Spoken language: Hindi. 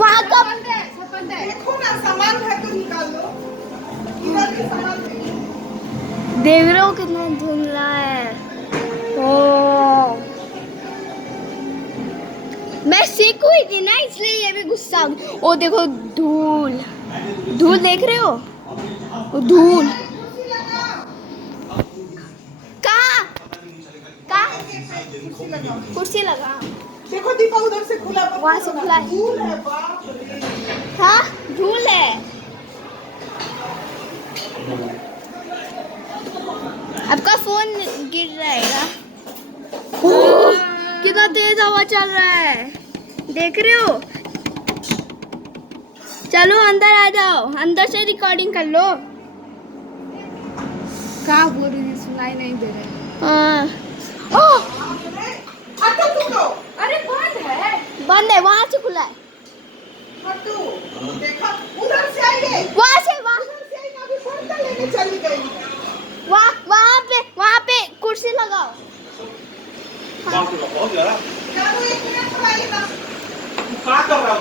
वहाँ का देखो ना सामान है तो निकाल लो। इधर भी सामान है। देख रहे हो कितना धुंधला है। ओ मैं सीख हुई थी ना इसलिए ये भी गुस्सा आ गया। ओ देखो धूल धूल देख रहे हो वो धूल कहाँ कहाँ कुर्सी लगा देखो दीपा उधर से खुला वहाँ से खुला है। धूल है बाप रे। हाँ धूल है। आपका फोन गिर जाएगा। कितना तेज हवा चल रहा है देख रहे हो। चलो अंदर आ जाओ अंदर से रिकॉर्डिंग कर लो। क्या बोल रही थी सुनाई नहीं दे रहा है। हाँ हटो तुम लोग। अरे बंद है वहाँ से खुला है। हटो देखा उधर से आइए। वहाँ से उधर से आइए अभी पर्दा लेके चली गई। वहाँ पे कुर्सी लगाओ। बहुत ज्यादा जानो 1 मिनट पर आइएगा। क्या कर रहा